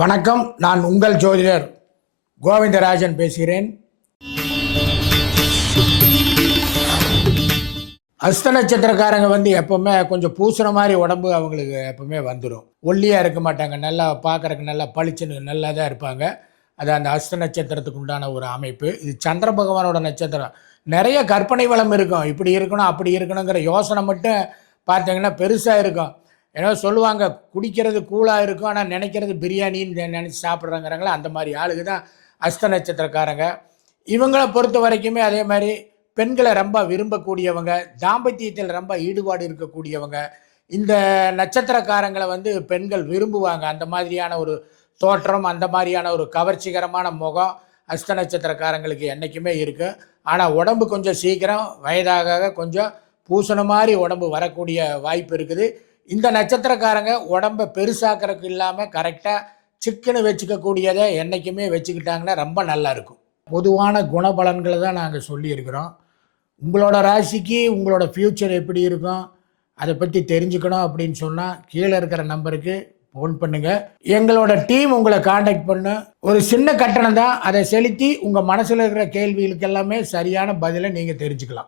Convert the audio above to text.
வணக்கம். நான் உங்கள் ஜோதிடர் கோவிந்தராஜன் பேசுகிறேன். அஸ்த நட்சத்திரக்காரங்க எப்பவுமே கொஞ்சம் பூசுற மாதிரி உடம்பு அவங்களுக்கு எப்பவுமே வந்துடும். ஒல்லியாக இருக்க மாட்டாங்க. நல்லா பார்க்கறதுக்கு நல்லா பளிச்சுன்னு நல்லா தான் இருப்பாங்க. அது அந்த அஸ்த நட்சத்திரத்துக்கு உண்டான ஒரு அமைப்பு. இது சந்திர பகவானோட நட்சத்திரம். நிறைய கற்பனை வளம் இருக்கும். இப்படி இருக்கணும் அப்படி இருக்கணுங்கிற யோசனை மட்டும் பார்த்தீங்கன்னா பெருசாக இருக்கும். ஏன்னா சொல்லுவாங்க, குடிக்கிறது கூலாக இருக்கும், ஆனால் நினைக்கிறது பிரியாணின்னு நினச்சி சாப்பிட்றாங்கிறாங்களா, அந்த மாதிரி ஆளுக்கு தான் அஸ்த நட்சத்திரக்காரங்க. இவங்களை பொறுத்த வரைக்குமே அதே மாதிரி பெண்களை ரொம்ப விரும்பக்கூடியவங்க, தாம்பத்தியத்தில் ரொம்ப ஈடுபாடு இருக்கக்கூடியவங்க. இந்த நட்சத்திரக்காரங்களை பெண்கள் விரும்புவாங்க. அந்த மாதிரியான ஒரு தோற்றம், அந்த மாதிரியான ஒரு கவர்ச்சிகரமான முகம் அஸ்த நட்சத்திரக்காரங்களுக்கு என்றைக்குமே இருக்குது. ஆனால் உடம்பு கொஞ்சம் சீக்கிரம் வயதாக கொஞ்சம் பூசண மாதிரி உடம்பு வரக்கூடிய வாய்ப்பு இருக்குது. இந்த நட்சத்திரக்காரங்க உடம்பை பெருசாக்கிறதுக்கு இல்லாமல் கரெக்டாக சிக்கனு வச்சுக்கக்கூடியதை என்றைக்குமே வச்சுக்கிட்டாங்கன்னா ரொம்ப நல்லா இருக்கும். பொதுவான குணபலன்களை தான் நாங்கள் சொல்லியிருக்கிறோம். உங்களோட ராசிக்கு உங்களோட ஃப்யூச்சர் எப்படி இருக்கும், அதை பற்றி தெரிஞ்சுக்கணும் அப்படின்னு சொன்னால் கீழே இருக்கிற நம்பருக்கு ஃபோன் பண்ணுங்கள். எங்களோட டீம் உங்களை காண்டாக்ட் பண்ண ஒரு சின்ன கட்டணம் தான். அதை செலுத்தி உங்கள் மனசில் இருக்கிற கேள்விகளுக்கு எல்லாமே சரியான பதிலை நீங்கள் தெரிஞ்சுக்கலாம்.